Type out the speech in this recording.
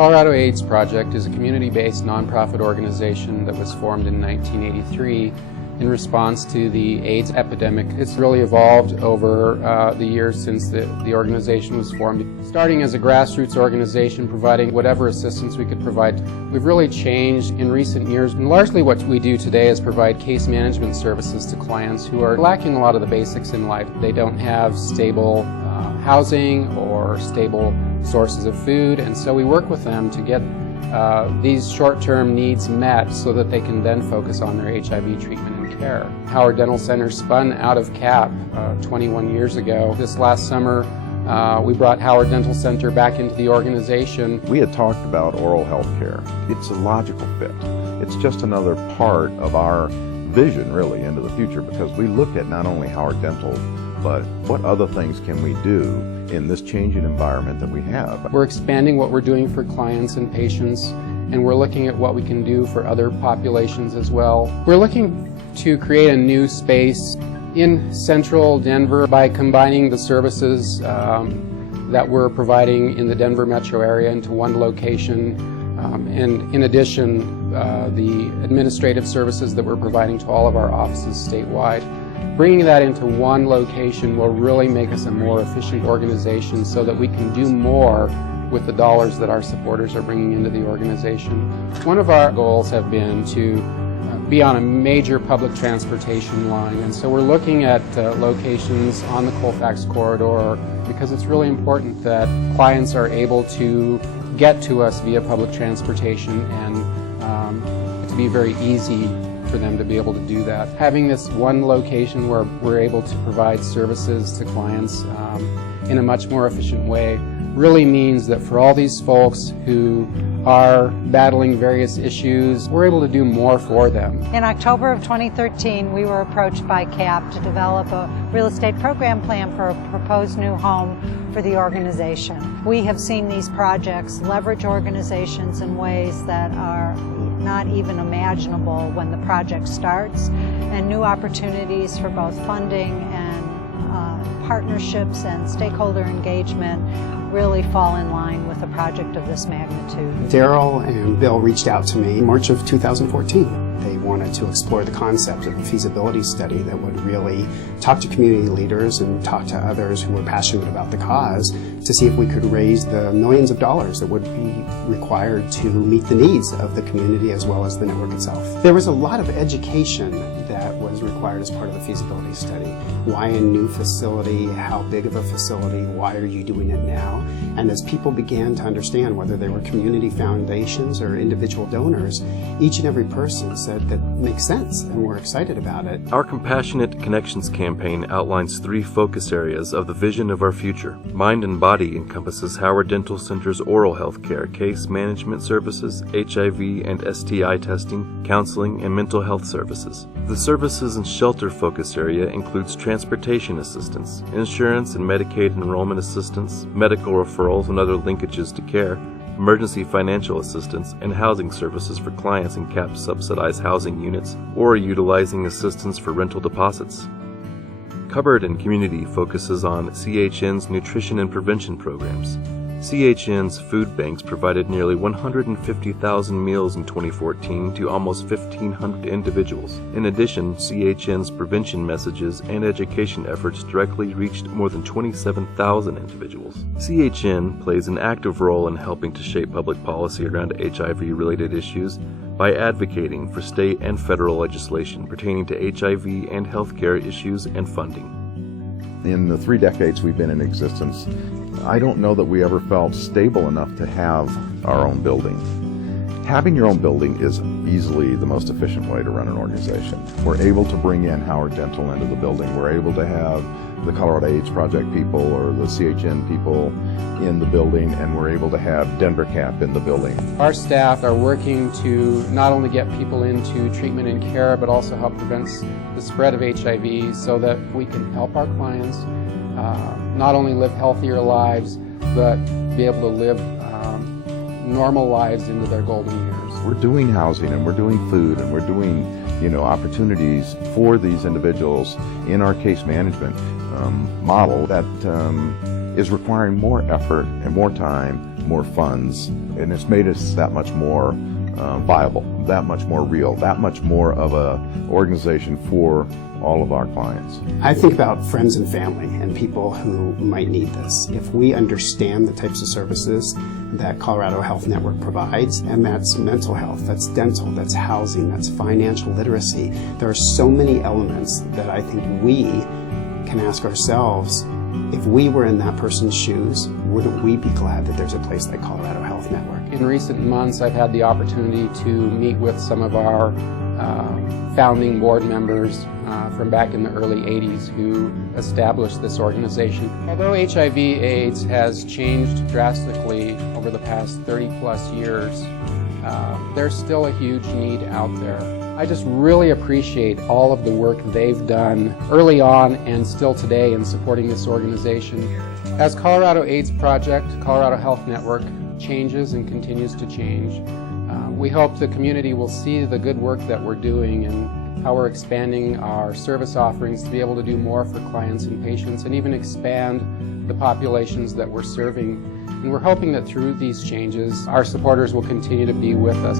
Colorado AIDS Project is a community-based nonprofit organization that was formed in 1983 in response to the AIDS epidemic. It's really evolved over the years since the organization was formed. Starting as a grassroots organization providing whatever assistance we could provide, we've really changed in recent years. And largely what we do today is provide case management services to clients who are lacking a lot of the basics in life. They don't have stable housing or stable sources of food, and so we work with them to get these short-term needs met so that they can then focus on their HIV treatment and care. Howard Dental Center spun out of CAP 21 years ago. This last summer, we brought Howard Dental Center back into the organization. We had talked about oral health care. It's a logical fit. It's just another part of our vision, really, into the future, because we look at not only Howard Dental, but what other things can we do in this changing environment that we have? We're expanding what we're doing for clients and patients, and we're looking at what we can do for other populations as well. We're looking to create a new space in central Denver by combining the services that we're providing in the Denver metro area into one location, and in addition, the administrative services that we're providing to all of our offices statewide. Bringing that into one location will really make us a more efficient organization so that we can do more with the dollars that our supporters are bringing into the organization. One of our goals have been to be on a major public transportation line, and so we're looking at locations on the Colfax corridor because it's really important that clients are able to get to us via public transportation and to be very easy for them to be able to do that. Having this one location where we're able to provide services to clients in a much more efficient way really means that for all these folks who are battling various issues, we're able to do more for them. In October of 2013, we were approached by CAP to develop a real estate program plan for a proposed new home for the organization. We have seen these projects leverage organizations in ways that are not even imaginable when the project starts, and new opportunities for both funding and partnerships and stakeholder engagement really fall in line with a project of this magnitude. Daryl and Bill reached out to me in March of 2014. They wanted to explore the concept of a feasibility study that would really talk to community leaders and talk to others who were passionate about the cause to see if we could raise the millions of dollars that would be required to meet the needs of the community as well as the network itself. There was a lot of education that was required as part of the feasibility study. Why a new facility? How big of a facility? Why are you doing it now? And as people began to understand whether they were community foundations or individual donors, each and every person said that makes sense and we're excited about it. Our Compassionate Connections campaign outlines 3 focus areas of the vision of our future. Mind and Body encompasses Howard Dental Center's oral health care, case management services, HIV and STI testing, counseling, and mental health services. The Services and Shelter focus area includes transportation assistance, insurance and Medicaid enrollment assistance, medical referrals and other linkages to care, emergency financial assistance, and housing services for clients in CAP subsidized housing units or utilizing assistance for rental deposits. Covered and Community focuses on CHN's nutrition and prevention programs. CHN's food banks provided nearly 150,000 meals in 2014 to almost 1,500 individuals. In addition, CHN's prevention messages and education efforts directly reached more than 27,000 individuals. CHN plays an active role in helping to shape public policy around HIV-related issues by advocating for state and federal legislation pertaining to HIV and healthcare issues and funding. In the 3 decades we've been in existence, I don't know that we ever felt stable enough to have our own building. Having your own building is easily the most efficient way to run an organization. We're able to bring in Howard Dental into the building. We're able to have the Colorado AIDS Project people or the CHN people in the building, and we're able to have Denver CAP in the building. Our staff are working to not only get people into treatment and care, but also help prevent the spread of HIV so that we can help our clients not only live healthier lives, but be able to live normal lives into their golden years. We're doing housing and we're doing food and we're doing, opportunities for these individuals in our case management model that is requiring more effort and more time, more funds, and it's made us that much more viable, that much more real, that much more of a organization for all of our clients. I think about friends and family and people who might need this. If we understand the types of services that Colorado Health Network provides, and that's mental health, that's dental, that's housing, that's financial literacy, there are so many elements that I think we can ask ourselves, if we were in that person's shoes, wouldn't we be glad that there's a place like Colorado Health Network? In recent months, I've had the opportunity to meet with some of our founding board members from back in the early 80s who established this organization. Although HIV/AIDS has changed drastically over the past 30-plus years, there's still a huge need out there. I just really appreciate all of the work they've done early on and still today in supporting this organization. As Colorado AIDS Project, Colorado Health Network changes and continues to change, we hope the community will see the good work that we're doing and how we're expanding our service offerings to be able to do more for clients and patients and even expand the populations that we're serving. And we're hoping that through these changes, our supporters will continue to be with us.